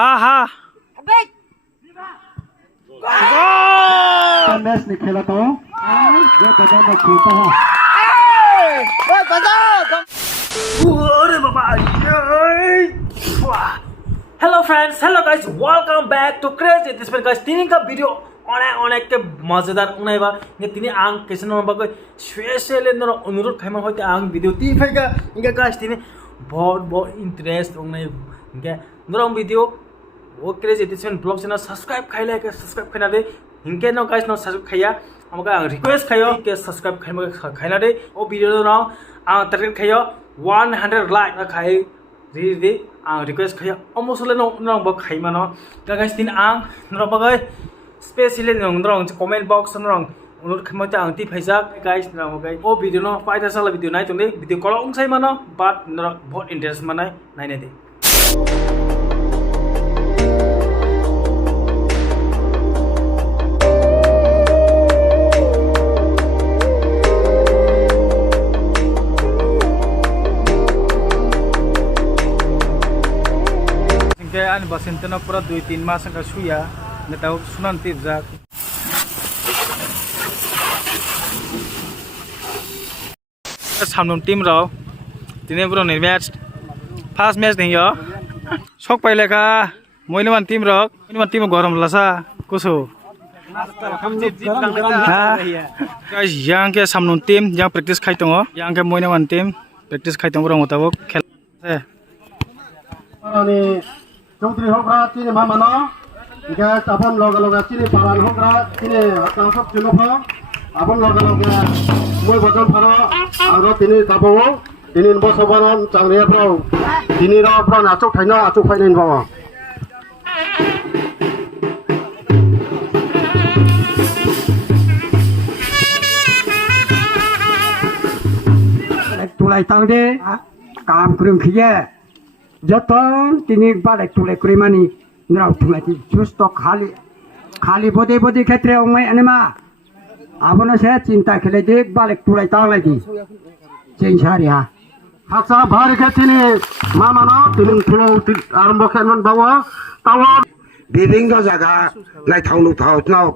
हाँ हाँ मैच नहीं खेला तो ये बजा में खेलता है अरे बाबा hello friends hello guys welcome back to crazy दिसमें गाइस तीन का वीडियो अनेक के मजेदार उनायबा ने तिनी आं केसन नंबर स्पेशल नर अनुरोध खाइमा होते आं वीडियो ती फैगा इनका गाइस तिनी बहुत इंटरेस्ट उनाय इनके नरम वीडियो वो क्रेजी दिसमें ब्लॉग चैनल सब्सक्राइब खाइला के सब्सक्राइब खाइना दे इनके नो गाइस नो सब्सक्राइब खाइया हमका रिक्वेस्ट खाइयो के सब्सक्राइब खाइना दे ओ वीडियो नो आं टारगेट खाइयो 100 लाइक खाइ रि आं रिक्वेस्ट खाइयो अलमोस्ट ले नो खाइमा नो गाइस दिन आं नो बगै स्पेशली नोंद्रं कमेंट बॉक्स नोंद्रं अनुरोध खाइमा आं ति फैसा गाइस नो बगै ओ वीडियो नो फाइदा साला वीडियो नाय तुंदे वीडियो कल उंसाइ मानो बाट नो बहुत इंटरेस्ट मानाय नायने दे आनी बसिन्तना पूरा 2-3 मास का सुया नेताव सुनान तिबजाक सामनुम टीम राव दिनै ब्रो नि मैच फर्स्ट मैच नहीं यो शक पाइले का मोइनमान टीम रक मोइनमान टीम गरम लासा कुसो गाइस yang के सामनुम टीम yang प्रेक्टिस खाइतंग yang के मोइनमान टीम प्रेक्टिस खाइतंग ब्रो मताबो खेल चौधरी होग्रा चीनी मामानो इनके अपन लगे चीनी पालन होग्रा चीनी तांसक चुनुफो अपन लगे मोय बजन फारो आरो तिनी ताबो तिनी बसबन चांगरियाफ्राव तिनी रावफ्राव आचक थाइनो आचक फाइनाइन बाव तुलाई तांदे काम करम खिये जतन तिनी बाले तुले क्रिमानी नराव तुलाती जुस्तो खाली बोदे क्षेत्रे ओंगाय अनेमा आबोनो से चिंता खेले दे बाले तुलाई तांलायदी जेंसारिया हासा भार के तिनी मामानो तिनी तुलो आरम्भ खेलन बावो ताव বিভিন্ন জায়গা লাই থাউनु थाउनाव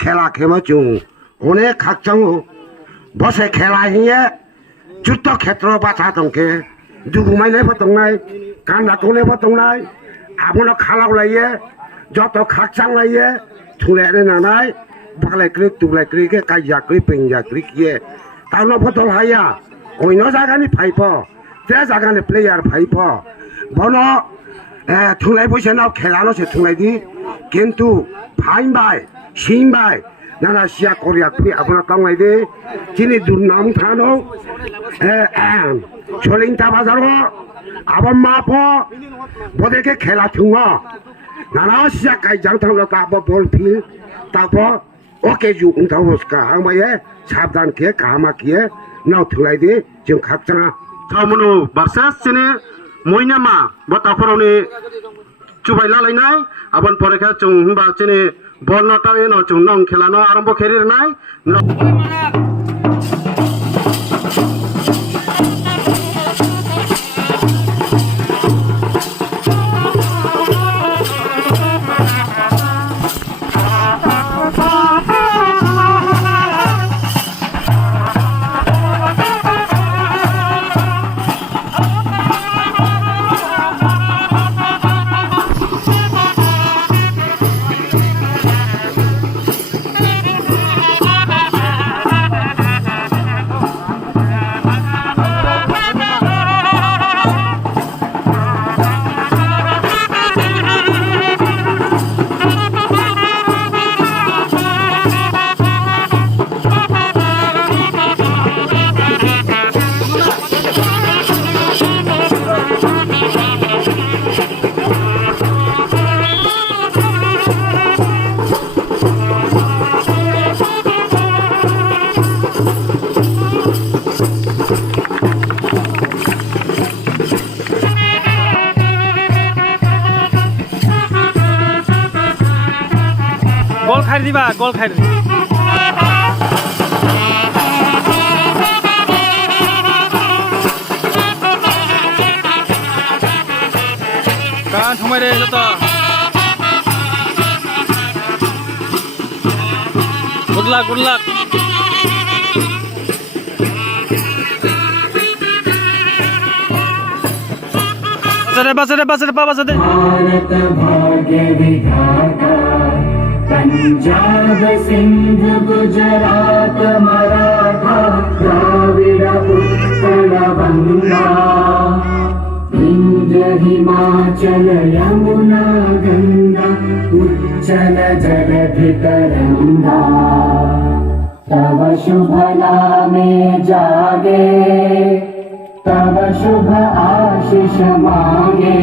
खेला खेमा जुं अनेक खाकचांगो बसे खेला हिये जुद्ध क्षेत्र बाथा दंके दुगुमायनायबो दंनाय गान्दा थुनायबो दंनाय आबोनो खालावलायो जत खाकचांलायो थुलायनो नानाय बालायक्रि तुलायक्रि के कायजाक्रि पेंजाक्रि किये ताउनो फटल हाया अयनो जागानि फाइफ ते जागानि प्लेयार फाइफ बनो थुलाय बैसेनाव खेलानो से थुलायदि किन्तु फाइनबाय सिंबाय नाना सिया कोरिया क्रि आबोनो तांलायदि जिनि दुरनाम थानो छोलिंटा बाजारो आबो मापो बदे के खेला थुंगो नाना सिया कायजां थांलो ताबो बल फिल ताबो ओके जु उंथावसका हांबाये साबधान के कामा किये नाव थुलायदि जों खाकचाङा थामनु बारसेस चिनी मोइनामा बताफोरावनि चुबायला लायनाय आबन परेखा जों होनबा चिनी बल नटावे न जों नं खेलानो आरम्भ खेरिरनाय गोल खाइ दिबा गोल खाइ Kan, kemarin itu luck, good luck. Bas deh. Bharat भाग्य विधाता पंजाब सिंध गुजरात मराठा द्राविड उत्कल बंगा विंध्य हिमाचल यमुना गंगा उच्चल जलधि तरंगा तव शुभ नामे जागे तव शुभ आशीष मांगे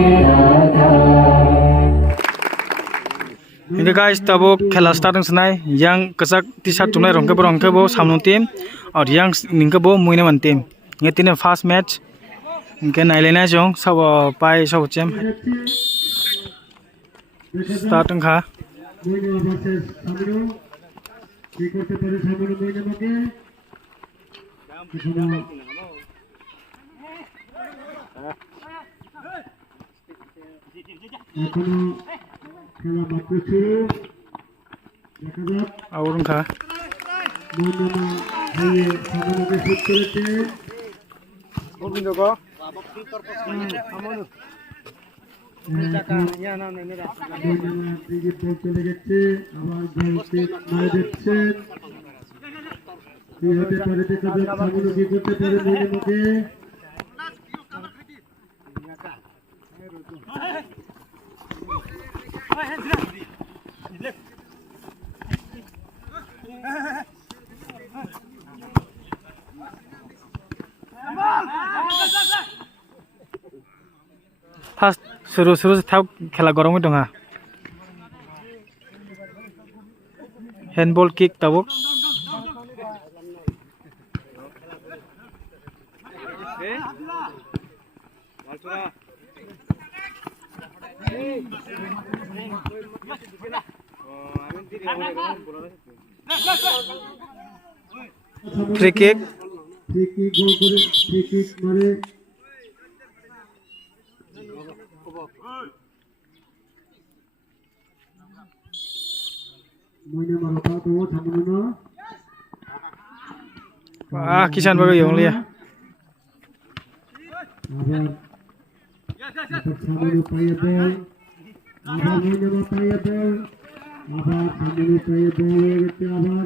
Ini guys, tabo khela starting senai yang kesak t-shirt tunai rongke bo samnung team और yang ningke bo muine man team. Ini tine first match. Ningke nailena jong sab pai sab chem. Starting kha. খেলা মাত্র শুরু দেখা যাক Aurung kha. মইনামা ভাইয়ে সামনে shoot করেছে মইনামা দিকে বল চলে গেছে আবার গোলকে মারে দিচ্ছেন কি হতে পারে দেখা যাক সামনে কি করতে পারে মইনামাকে First suruh se thau khela gorong mi donga. Handball kick tabuk. Free kick. গোল করে ফ্রি কিক মারে মইনামা রফা তো সামনে না Kisan bagai yang liya. আবার সামনে পায়ে বল আবার মইনামা পায়ে বল আবার সামনে পায়ে বল গেছে আবার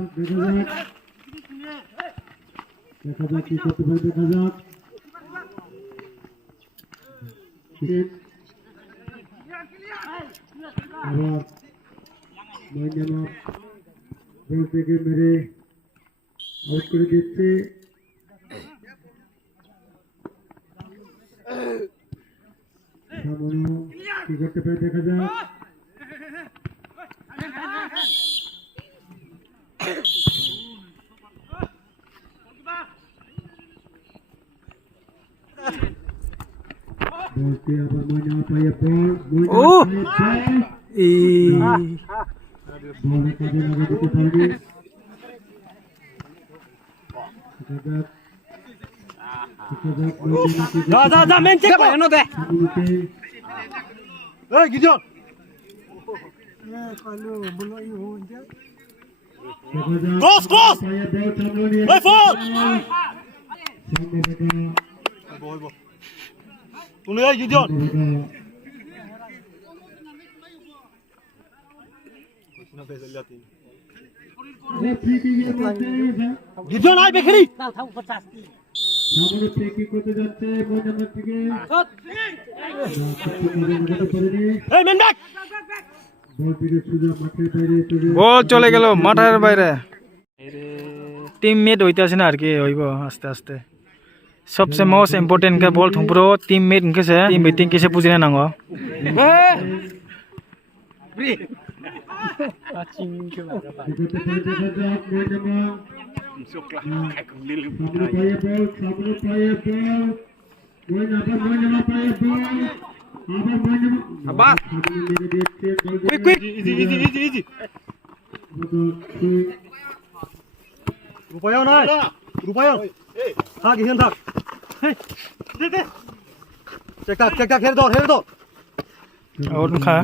দেখা যাক কি করতে পারে দেখা যাক আবার মইনামা বল থেকে মেরে আউট করে দিচ্ছে সামনে কি করতে পারে দেখা যাক বলতে আবার মইনামা পায়ে বল Oh! বলে কাজে লাগা দিতে পারেনি Da, main check ko, ano de? Hey, Gideon! Cross! Hey, fall! Tuli ay Gideon. Gideon ay bekri. সামনে ফ্রি করতে যাচ্ছে মইনামার দিকে Hey, man back. বল থেকে সোজা মাঠের বাইরে চলে বল চলে গেল মাঠের বাইরে টিমমেট হইতাছে না আর কি হইব আস্তে আস্তে सबसे मोस्ट इम्पोर्टेंट का बॉल थुंप्रो टीममेट इनके से टीम मीटिंग कैसे पूछने नांगो easy Rupayan ay. Rupayan. Thak hian thak. Hey. De. Check her door. और खा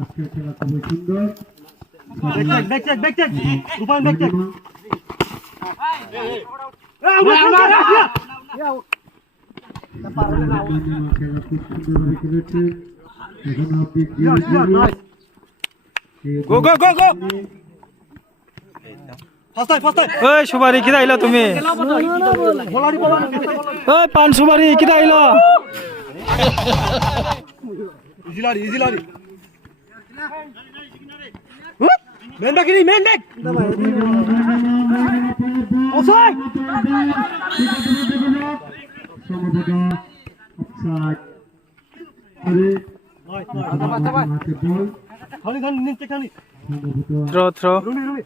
আজকের খেলা খুবই সুন্দর ব্যাক চেক রূপায়ণ ব্যাক চেক গো গো গো গো ফার্স্ট টাইম ওই সুপারি কিটা আইলা তুমি ওই পান সুপারি কিটা আইলা ইজি লারি মেন ব্যাক অফসাইড খালি নিচে খালি থ্রো রুমি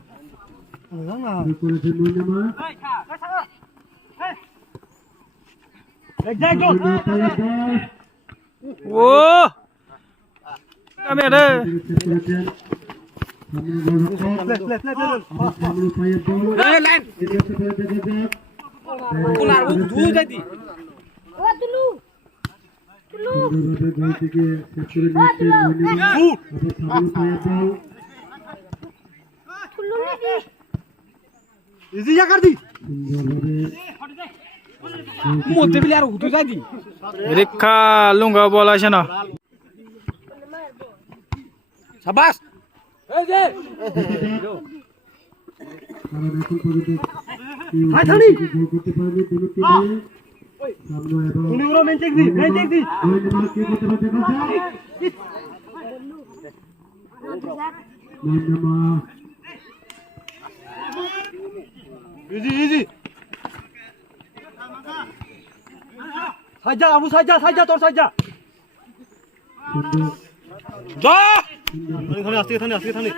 ব্যাক গোল ও আমি আরে ইজি कर दी রেখা লুঙ্গা বল আসে না हाय थानी उन्हीं को मेन चेक दी इजी साजा अबू साजा तोर साजा যা थाने आस्ते थाने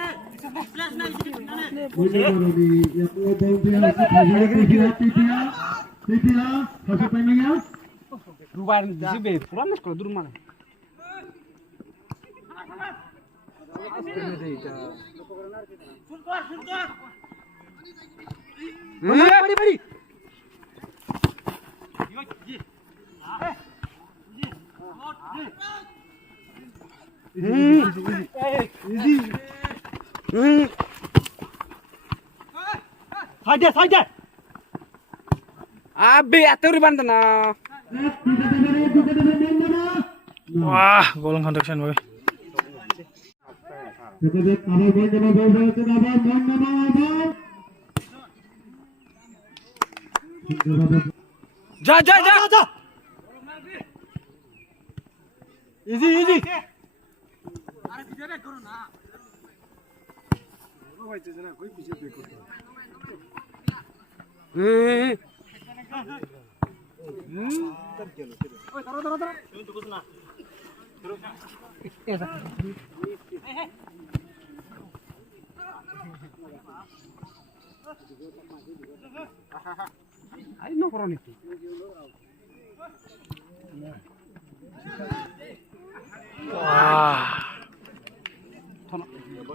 साइड Abi atur bantana. wah gol conduction boy जा इजी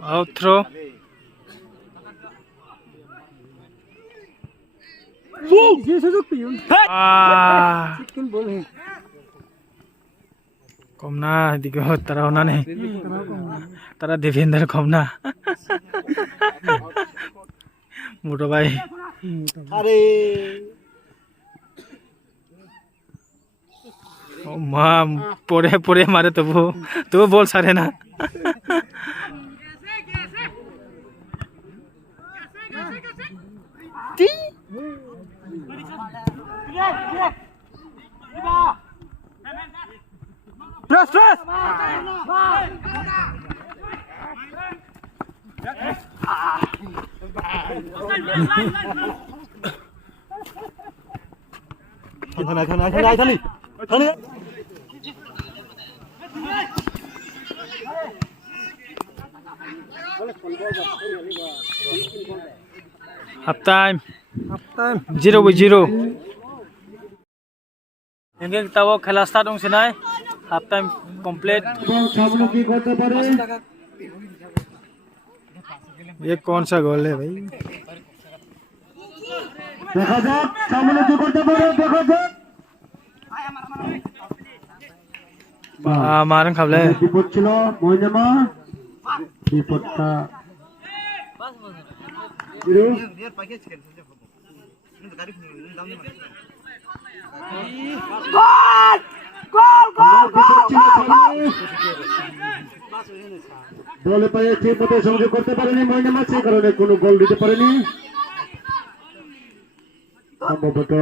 out throw ये सुजुक पे কম না এদিকে তারাও না নেই তারা দেবেন্দ্র কম না মোটো ভাই अरे ও মা পরে মারে তবু বল সারে না स्ट्रेस थाने হাফ টাইম 0-0 এনকে তাও খেলা স্টার্ট হচ্ছে না হাফ টাইম কমপ্লিট ये कौन सा गोल है भाई দেখা যাক সামনে কি করতে পারে দেখা যাক মারন খাবলে বিপদ ছিল ময়নামা বিপদটা বিরু বলে পায়ে ঠিক মতো সংযোগ করতে পারেনি ময়নামা, সেই কারণে কোনো গোল দিতে পারেনি। সম্ভবত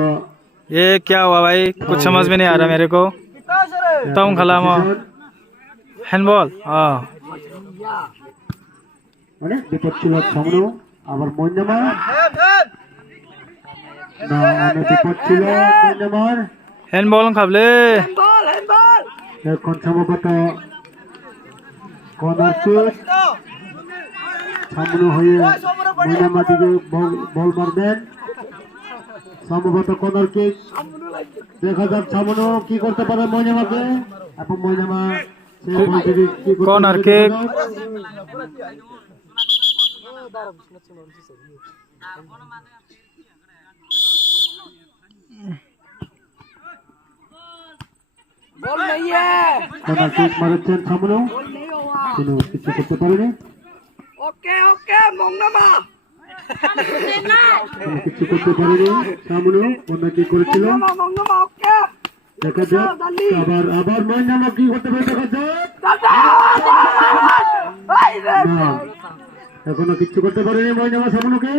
ये क्या हुआ भाई, कुछ समझ में नहीं आ रहा मेरे को। तुम खिलाओ हैंडबॉल। हाँ মানে বিপদ ছিল সামনেও, আবার ময়নামা না অনেক বিপদ ছিল ময়নামার। हैंडबॉल खाबले। এখন সম্ভবত কর্নার কিক, সামনে হয়ে ময়নামা দিকে বল মারবেন, সম্ভবত কর্নার কিক। দেখা যাক সামনে কি করতে পারে ময়নামাকে, এবং ময়নামা সেই বলটিকে কি করতে কর্নার পারে কিক। দেখা যাক। কর্নার কিক মারছেন সামনেও, কোনো কিছু করতে পারেনি। কোনো কিছু করতে পারেনি সামনেও, কর্নার কিক করেছিল। দেখা যাক আবার ময়নামা কি করতে পারে, দেখা যাক। না, এখনো কিচ্ছু করতে পারেনি ময়নামা সামনুকে।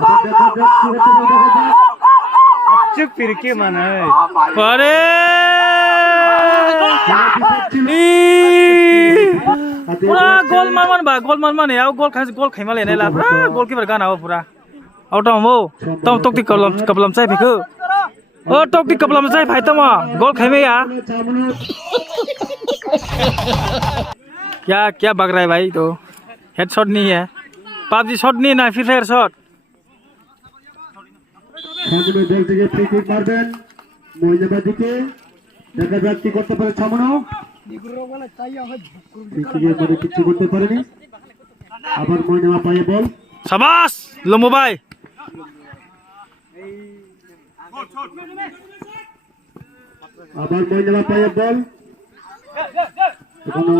দেখা যাক কি করতে পারে, দেখা যাক। चुप फिर के माना है अरे पूरा गोल मार बा, गोल मार यार, गोल खाइमा लेने ला पूरा गोल कीपर गाना हो पूरा आउट हो तम टोक्टी कपलम चाहिँ फेको ओ टोक्टी कपलम चाहिँ फाइ तम गोल खाइमे या क्या भाग रहा है भाई, तो हेड शॉट नहीं है, पबजी शॉट नहीं ना, फ्री फायर शॉट। সামনে বল থেকে ফ্রি কিক মারবেন ময়নামা দিকে, দেখা যাক কি করতে পারে সামনেও। কিছু করতে পারেনি, আবার ময়নামা পায়ে বল। शाबाश लम्बो भाई। আবার ময়নামা পায়ে বল, এখনো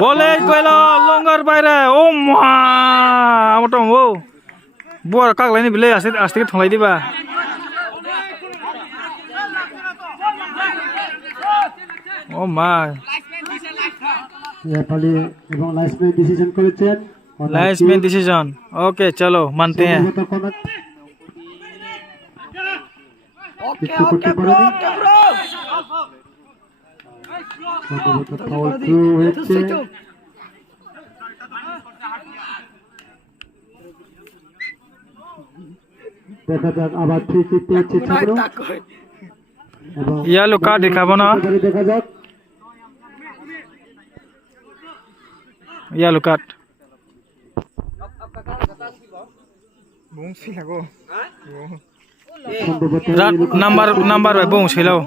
बोले कोइलो लंगर बाहिर ओ मा आउट हो बुवा कागलाइनि बिले आस्ते थंलाइ दिबा ओ मा রেফারি এবং লাইসম্যান ডিসিশন করেছেন। लाइसमैन डिसीजन। ओके चलो मानते हैं। কিছু করতে পারেনি, সম্ভবত ফাউল থ্রো হয়েছে। দেখা যাক আবার ফ্রি কিক পেয়েছে সামনে, এবং येलो कार्ड देखाबो ना, দেখা যাক। येलो कार्ड সম্ভবত नंबर भाई बुं छैलाव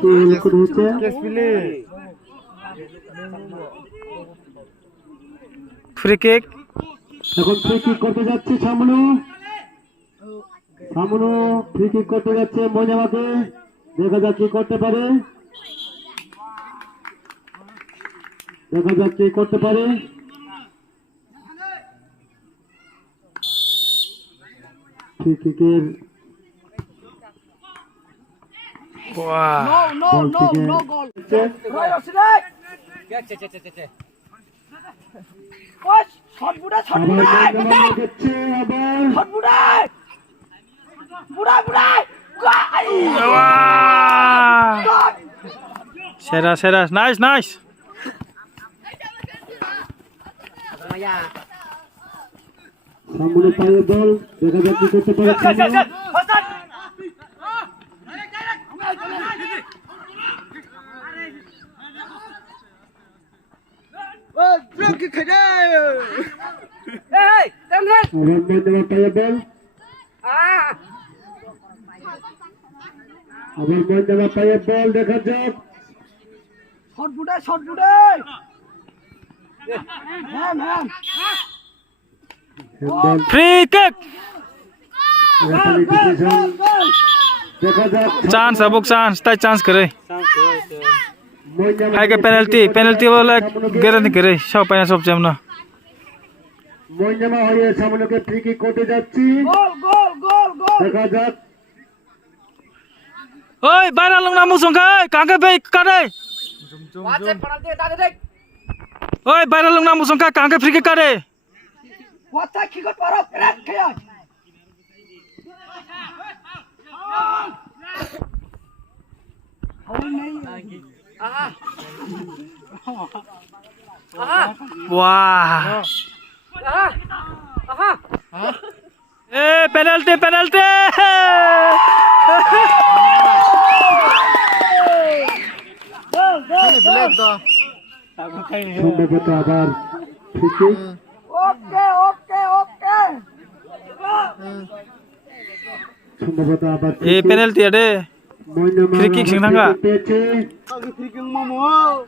फ्री किक। এখন ফ্রি কিক করতে যাচ্ছে সামনে ফ্রি কিক করতে যাচ্ছে ময়নামাকে, দেখা যাক কি করতে পারে, দেখা যাক কি করতে পারে। ফ্রি কিকের वाह বল থেকে আবার ময়নামা যাচ্ছে, আবার वाह सेरा नाइस সামনে পায়ে বল, দেখা যাক কি করতে পারে সামনে। আবার ময়নামা পায়ে বল, আবার ময়নামা পায়ে বল, দেখা যাক। Handball free kick referee decision, দেখা যাক। चांस अब चांस ताई चांस करे ময়নামা आगे पेनल्टी वाला गारंटी करे सब पाइना सब जाम ना মইনামা হয়ে সামনেকে ফ্রি কিক করতে যাচ্ছি দেখা যাক Oi, bayar long namu songkai, kangke baik kare. Oi, bayar long namu songkai, kangke free kick kare. Wah. Penalty, penalty. সম্ভবত আবার ফ্রি কিক সম্ভবত আবার Penalty ada. মইনামা Free kick sing tangga. পেয়েছে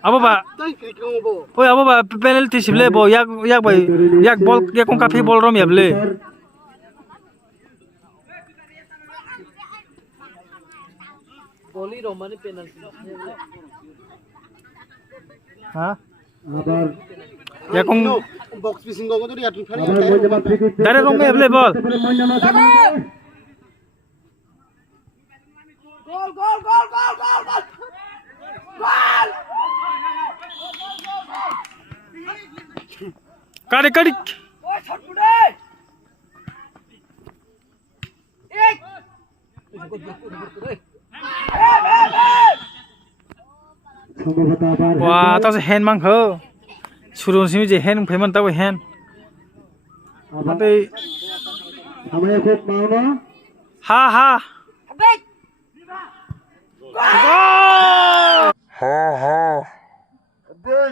Apa pak? Oi apa pak? Penalty sih boleh, bo. Yak boy, yak ball, yak kong kafe ball rom ya boleh. Hah? আবার Yak kong box পিসিং গো তো রিয়া ফেলে আবার মইনামা free kick dari rom ya boleh ball. মইনামা সামনে Kari kari. সম্ভবত আবার Wah, tahu sih hand mang ho. Suruh sini je hand, payment tahu hand. আবার Tapi সামনে খুব Mawna ha ha. Goal!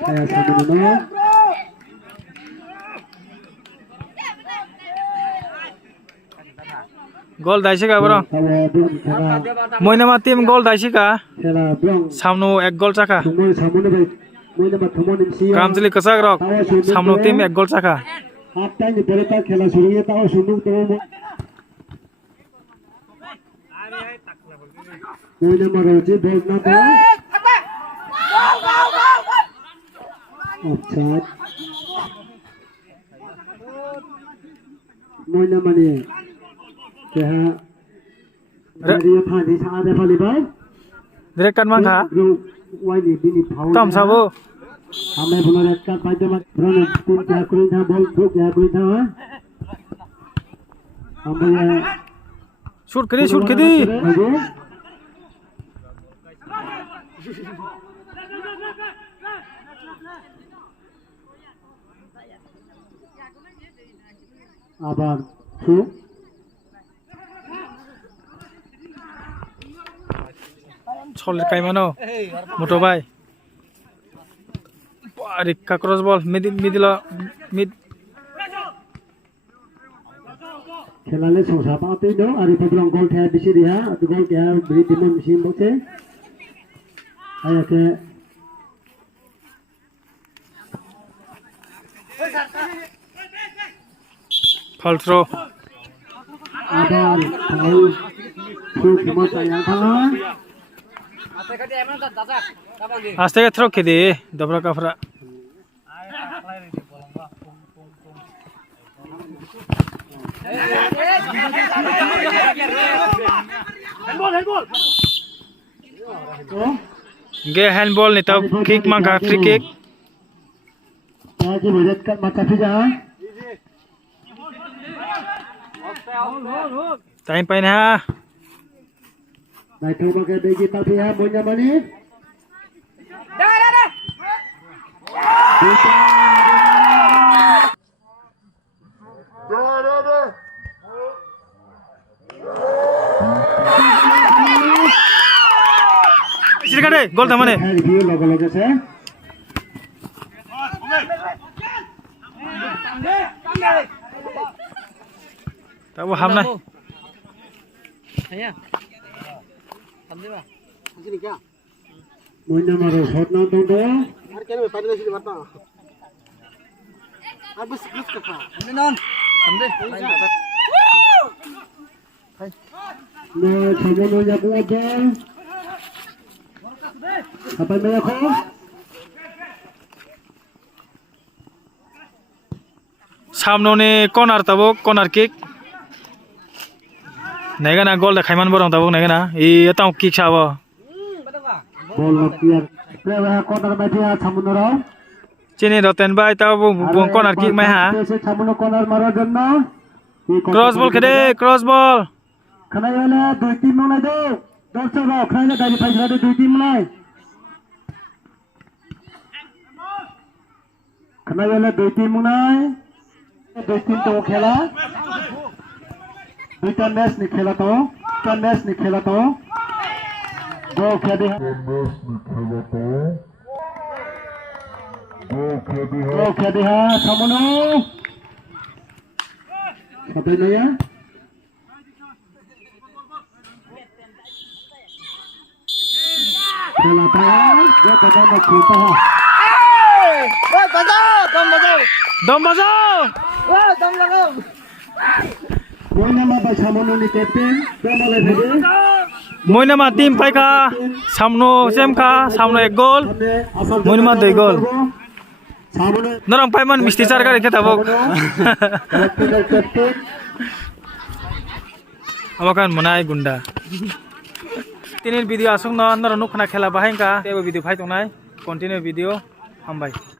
saya samununa Gol daisi ka bro. Moinama tim gol daisi ka. খেলা ব্লং Samno ek gol chaka. তোমার সামনে ভাই মইনামা থমন এমসি Kamjili kesak rok. Samno tim ek gol chaka. Half time পরে তার খেলা শুরু হয়ে তাও সুন্দর তো মইনামা রয়েছে বল না তো আচ্ছা মইনামা নিয়ে কেহা Dari phani sa ada phali bai Direct kan mang ha. wai ni bini phau Tom sabo. hame bola red card pai demat run pun kya kuri tha ball thuk kya kuri tha hame Shoot kiri. abar thuk Solir kai mano. Moto bai. Rikka cross ball mid খেলালে সোসা পাতে দো আর problem গোল খেয়া বেশি রিহা গোল খেয়া বড়ি team machine বসে আয়াকে foul throw. আবার ফাউল থ্রু মত আয়া থাকা Aste ka throw kidi. Dobra ka fra. Ge handball ni tau kick mang ka free kick. আজ রেড কার্ড মাথা ফিজা Time pain ha. নাই থবাকে বেগি তাপি হা মইনা মানি Sini ka de gol ta mane. Review লগে লগে সে Tahu ham nai. মইনা মারো shot না দন্ড আর কেন পানি না দিতে পারতা আর বস বস কথা নন সামনে লাইন দাদা সামনে যাবো একজন apa yang aku সামনে কর্নার tabok কর্নার কিক নাইগানা গোল দেখাইমান বরং tabok নাইগানা এই এটাও kick সাবো bola tiar player corner batia samunoro চিনি রতেন ভাই তাও কর্নার কিক মাই হা samuno corner maro jonno cross ball খেদে cross ball khanai wala dui team mulai do dorshok rok khanai dari paisra do dui team mulai khanai wala dui team mulai dui team to khela duita match ni khela to go khedi ha samuno sabai naya khela ta go tada na khuta ha দম বাজাও Moinama ba samuno ni captain pemale phede মইনামা team পাইকা সামনো সেমকা সামনো এক goal মইনামা 2 গোল samuno নরম পাইমান মিষ্টি চারকা রেখে tabok captain আমাকান মনাই গুন্ডা তিনের ভিডিও আসুক ন নর নুখনা খেলা বাহাইকা তেবো ভিডিও ফাইতংনাই কন্টিনিউ ভিডিও হামবাই